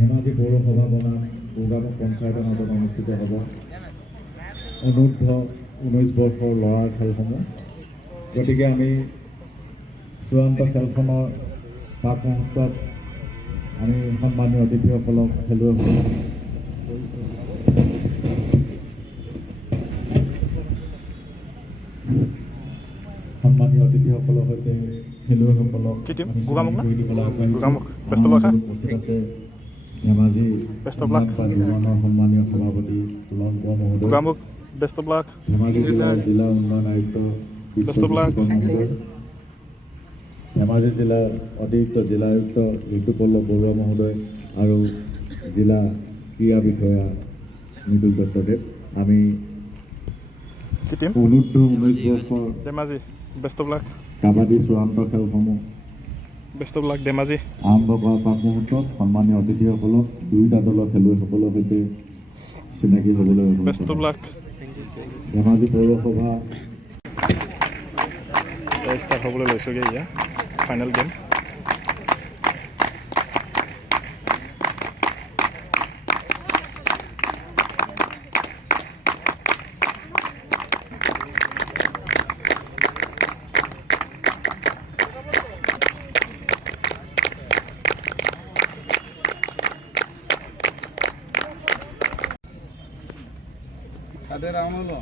ধেমাজি পৌৰসভা বনাম গোগামুখ পঞ্চায়তৰ মাজত অনুষ্ঠিত হ'ব অনূৰ্ধ্ব 19 বৰ্ষৰ ল'ৰাৰ খেলসমূহ। গতিকে আমি চূড়ান্ত খেলখনৰ প্ৰাক মুহূৰ্তত আমি সন্মানীয় অতিথিসকলক খেলুৱৈসকলক সন্মানীয় অতিথিসকলৰ সৈতে খেলুৱৈসকলক আমি চিনাকি কৰি দিবলৈ আগবাঢ়িছোঁ। উপস্থিত আছে ধেমাজি উন্নয়নৰ সন্মানীয় সভাপতি তুলন্ত মহোদয়, ধেমাজি জিলাৰ জিলা উন্নয়ন আয়ুক্ত বিশ্বজিৎ মহোদয়, ধেমাজি জিলাৰ অতিৰিক্ত জিলা আয়ুক্ত ঋতুপল্লৱ বৰুৱা মহোদয় আৰু জিলা ক্ৰীড়া বিষয়া মৃদুল দত্তদেৱ। আমি অনূৰ্ধ্ব 19 বৰ্ষৰ কাবাডী চূড়ান্ত খেলসমূহ আৰম্ভ কৰাৰ প্ৰাক মুহূৰ্তত সন্মানীয় অতিথিসকলক দুয়োটা দলৰ খেলুৱৈসকলৰ সৈতে চিনাকি হ'বলৈ ধেমাজি পৌৰসভা ষ্টাৰ্ট হ'বলৈ লৈছোগৈ এতিয়া ফাইনেল গেম। কাদের আমলো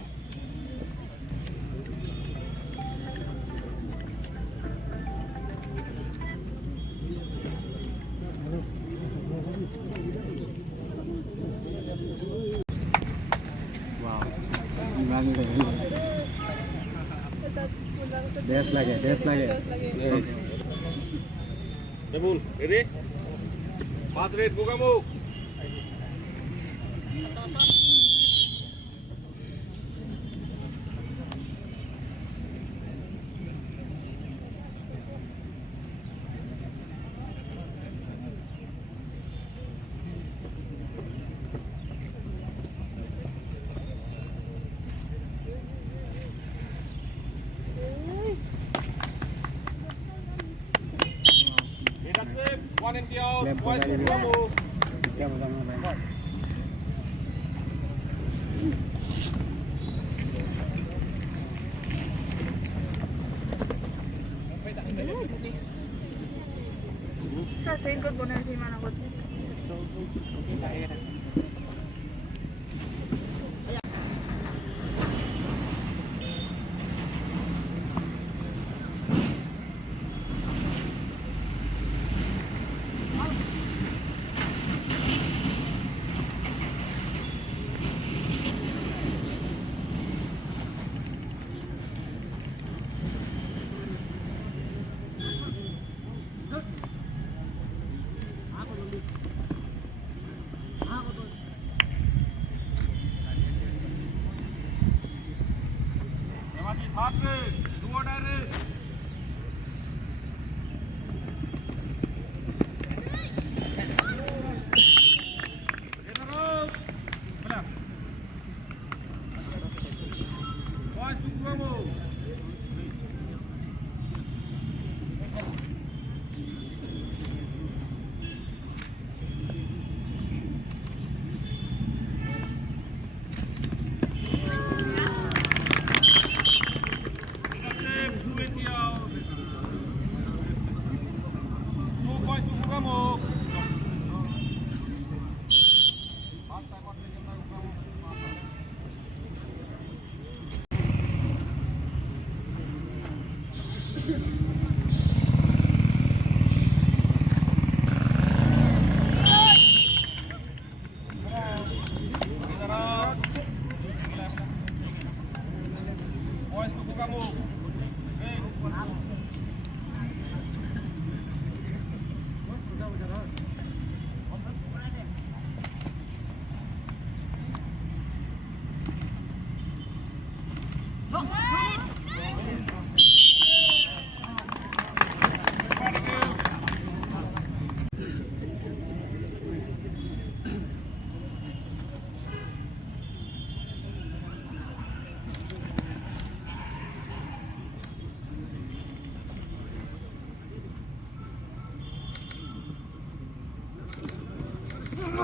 ড্রেস লাগে table ready first red Gogamukh one in the out, twice in the move. Sa singkot mo na si Manakot.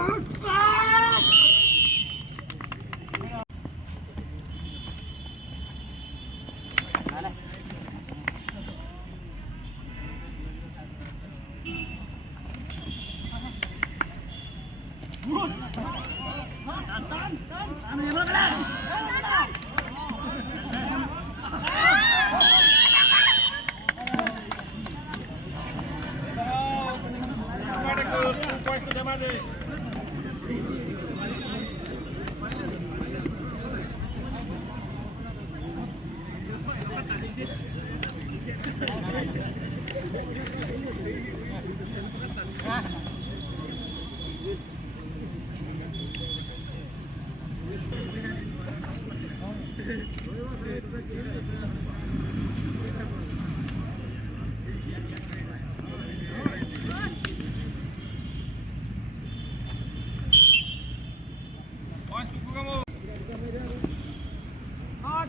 2 points to Demade. Points to Bugamo. Hot.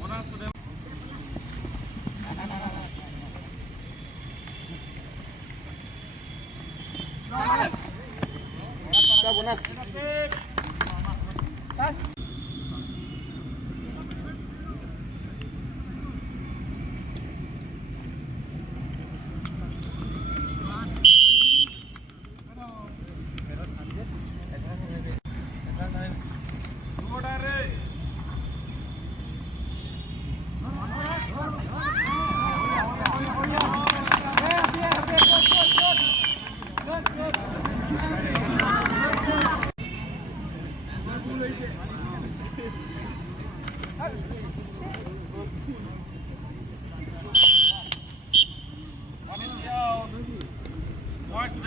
Bonus to them. Points to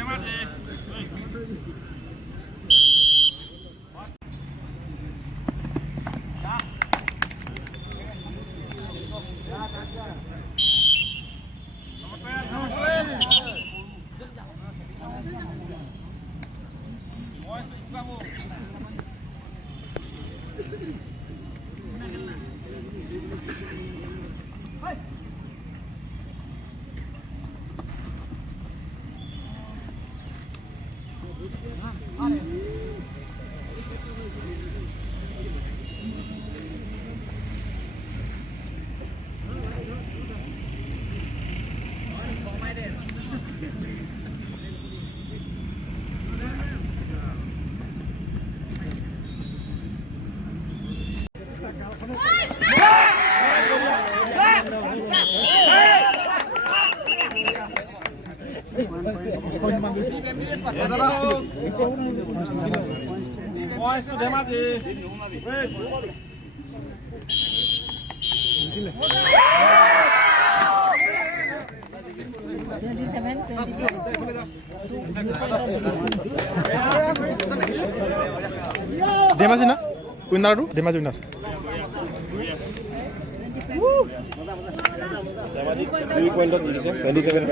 Demade. Points to Demade. Dhemaji na? Winner tu? Dhemaji winner.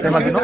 Dhemaji no?